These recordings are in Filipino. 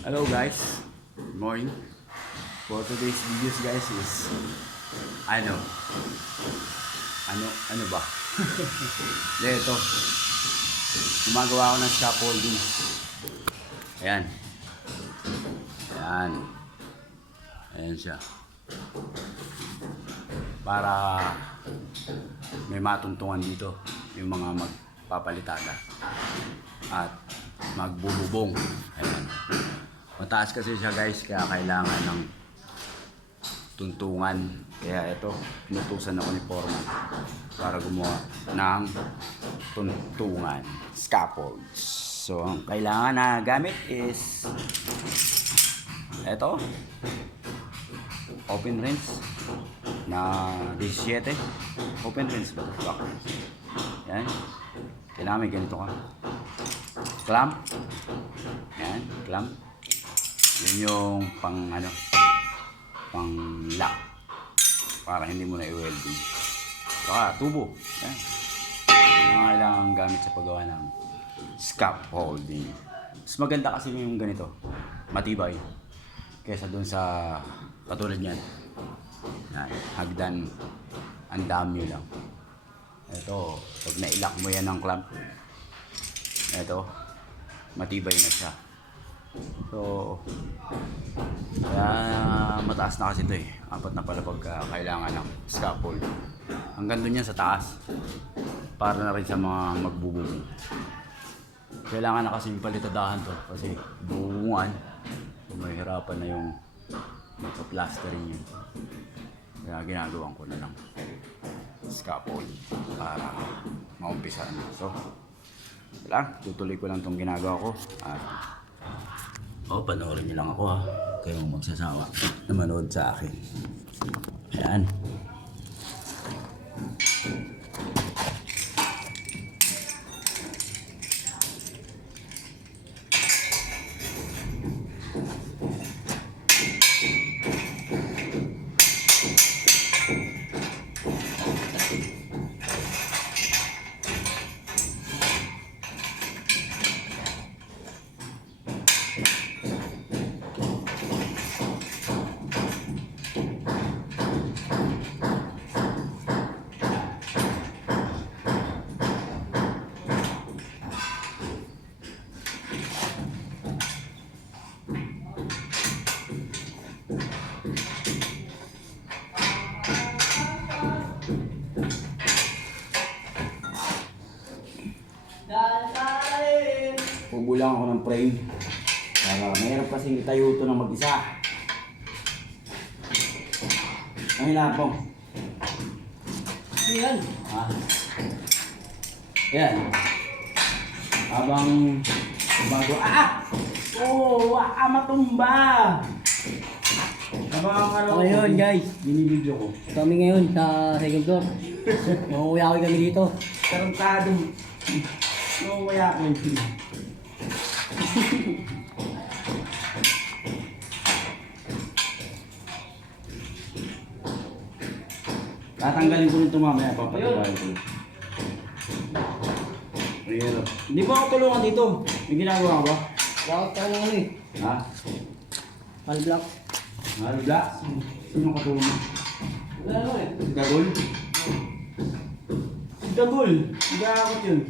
Hello guys, good morning. For today's videos guys is ano ano ba? Ito, gumagawa ako ng scaffolding. Ayan. Ayan. Ayan siya. Para may matuntungan dito yung mga magpapalitada at magbububong. Ayan. Mataas kasi siya guys, kaya kailangan ng tuntungan. Kaya ito, pinutusan ako ni Foreman para gumawa ng tuntungan, scaffolds. So, ang kailangan na gamit is ito, open wrench na 17. Open wrench ba ito? Yan. Kailangan may ganito ka. Clamp. Yan, clamp. Yun yung pang pang lock para hindi mo na i-welding. Saka tubo. Yan. Yung kailangan gamit sa paggawa ng scaffolding. Mas maganda kasi yung ganito, matibay, kesa dun sa katulad yan. Yan, hagdan, ang dami lang. Ito, pag nailak mo yan ng clamp, ito, matibay na siya. So, kaya mataas na kasi ito eh. 4 na pala pagka kailangan ng scaffold. Hanggang doon yan sa taas. Para na rin sa mga magbububong. Kailangan na kasi palitadahan to. Kasi bubungan, mahirapan na yung magpa-plastering yun. Kaya ginagawan ko na lang scaffold para maumpisan. So, wala, tutuloy ko lang itong ginagawa ko. Panoorin niyo lang ako ha. Kayong magsasawa na manood sa akin. Ayan. Pubulang ako ng frame para mahirap kasing itayo ito ng mag-isa. Ang hinahanap mo? Yan. Yan. Habang bago matumba. Ngayon guys, binibidyo ko. kami ngayon sa second floor. Manguyaway kami dito. Tarantado. Mawaya ko yun. Tatanggalin ko nito mamaya, papatanggalin ko. Ayun. Hindi mo ako tulungan dito. May ginagawa ka ba? Bakit ka naman eh? Ha? All block. Halda? Sino katulong? Wala naman eh. Si Dagol? Si Dagol! Nag-aakot yun.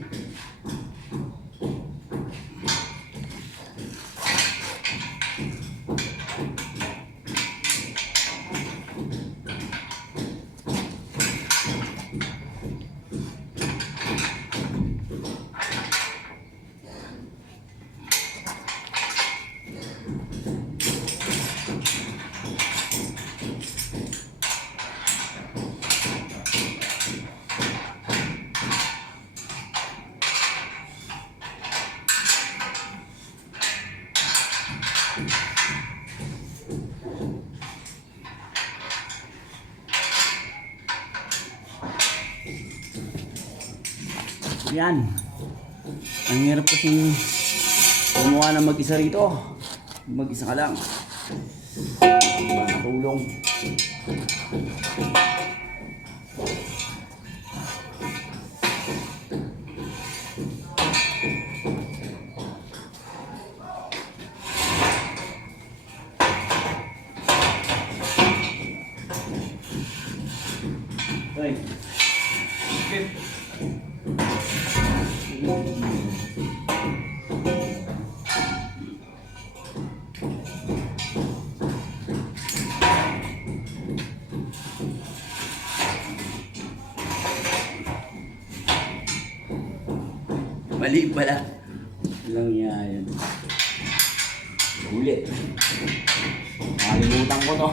Yan. Ang hirap kasing gumawa na mag-isa rito. Mag-isa ka lang. Diba, natulong. Mali pala. Walang yan. Ulit. Nakalimutan ko to.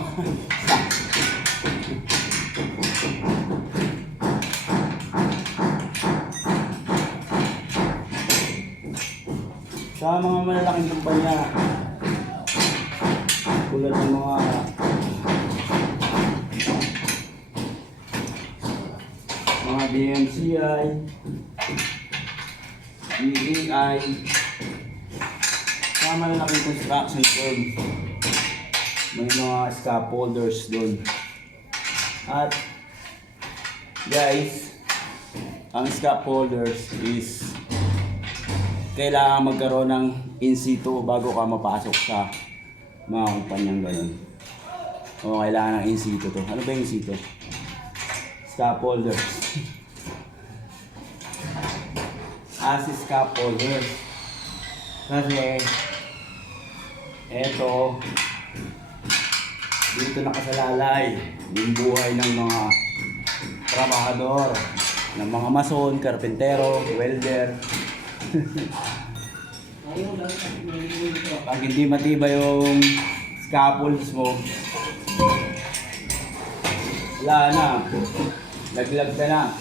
Sa mga malalaking kumpanya, tulad ng mga DMCI, DEI, sa malalaking construction firm, may mga scaffolders doon. At guys, ang scaffolders is kailangan magkaroon ng in situ bago ka mapasok sa mga kumpanyang ganun. O kailangan ng in situ to. Ano ba yung in situ? Scaffolders. As scaffolders. Kasi eto dito nakasalalay yung buhay ng mga trabahador, ng mga mason, karpentero, welder. Pag hindi matibay yung scaffolds mo, wala na, laglag ka na.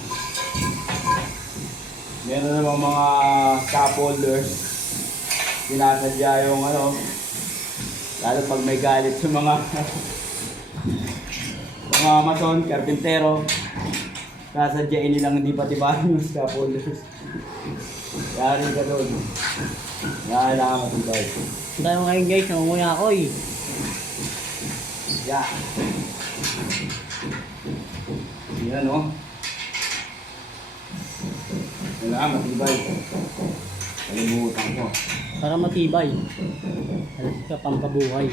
Meron namang mga scaffolders, sinasadya yung lalo pag may galit sa mga mason, karpentero, sasadyain nilang hindi patibayan yung scaffolders. Yari ka doon. Kailangan matibay. Tayo ngayon guys, nangunguya ako eh. Yeah. Yan o. Kailangan matibay. Kalimutan ko. Para matibay. Alas ka pampabuhay.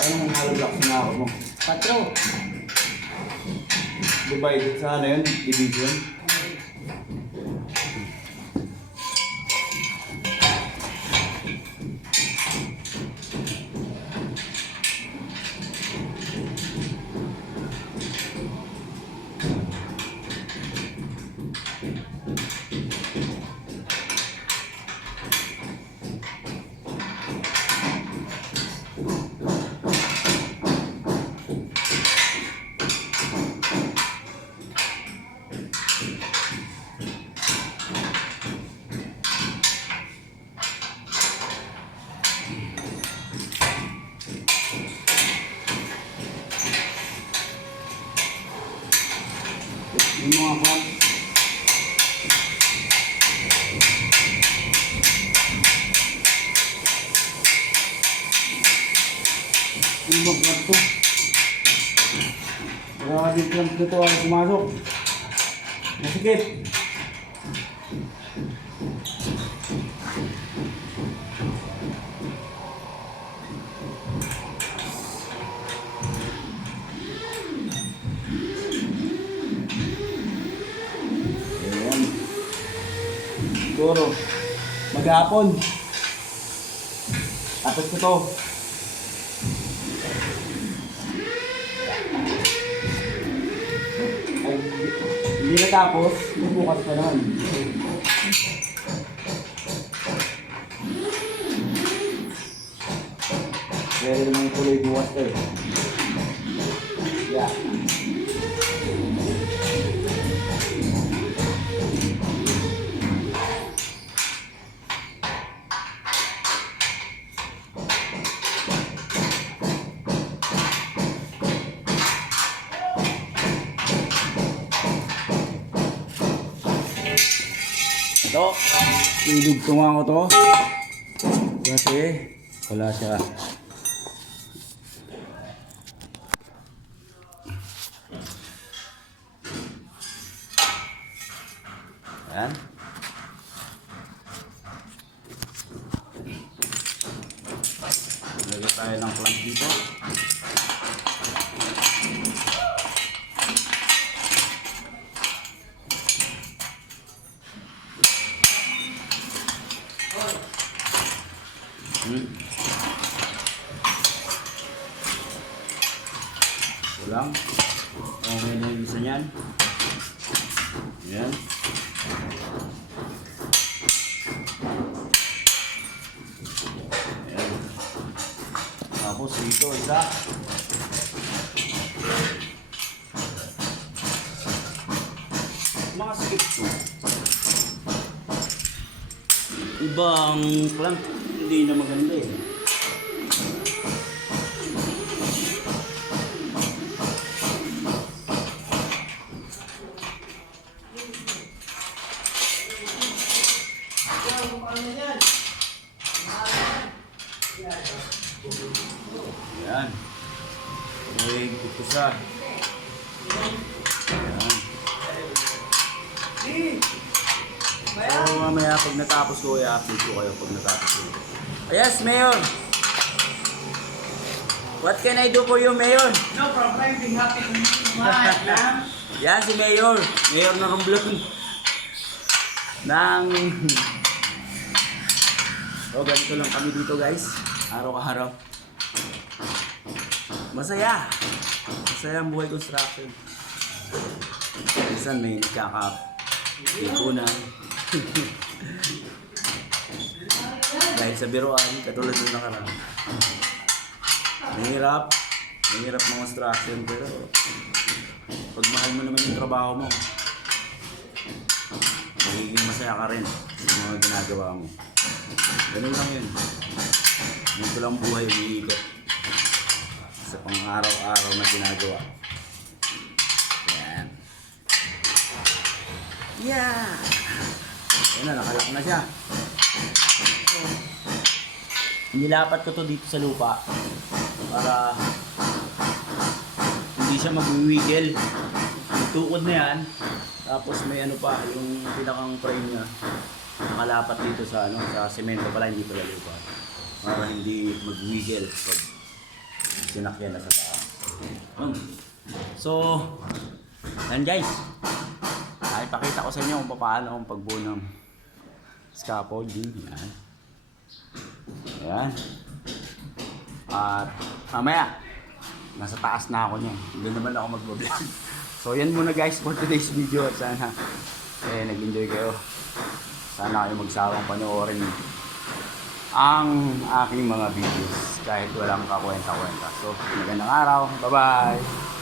Ano ang nalagak sa nakot mo? Patro. Divided sa ano yun? Division? Yung mga clamp. Yung mga clamp ko. Wala kasi clamp dito ay pumasok. Masikip. Siguro maghapon. Tapos ko to. Ay, hindi natapos. Bukas pa naman. Pwede naman tuloy bukas to eh. Yeah. Ito, idugtungan ko to kasi wala siya. Ayan. Lagyan tayo ng clamp dito. Wala. lang. Okay na yung isa niyan. Ayan. Ayan. Tapos dito isa. Mga skip to. Ibang clamp, hindi na maganda eh. Ayan. Okay, ikot ko siya. Ayan. So mamaya pag natapos ko, i-update ko kayo pag natapos ko. Yes, Mayor! What can I do for you, Mayor? No problem, being happy to meet you. Yeah. Yan si Mayor. Mayor na Romblon. Nang... So ganito lang kami dito guys. Araw-araw. Masaya. Masaya ang buhay construction. Minsan may nagkaka-ikunan. Dahil sa biruan, katulad ng nakaraan. Mahirap. Mahirap mga construction pero pag mahal mo naman yung trabaho mo, magiging masaya ka rin sa mga ginagawa mo. Ganun lang yun. Ganito lang buhay umiikot sa pang-araw-araw na ginagawa. Yan. Yeah! Yan na, nakalak na siya. So, nilapat ko to dito sa lupa para hindi siya mag-wiggle. Yung tukod na yan, tapos may ano pa, yung pinakang frame niya nakalapat dito sa ano, sa semento pala, hindi pala lupa. Para hindi mag-wiggle pag sinakyan na sa taas. So, yan guys. Ay, pakita ko sa inyo kung paano ang pagbuo ng scaffolding. Yan. Yan. At mamaya, nasa taas na ako niyan. Hindi naman ako mag-vlog. So, yan muna guys for today's video. At sana nag-enjoy kayo. Sana kayo magsawang panoorin ang aking mga videos kahit walang kakwenta-kwenta. So, magandang araw. Bye-bye!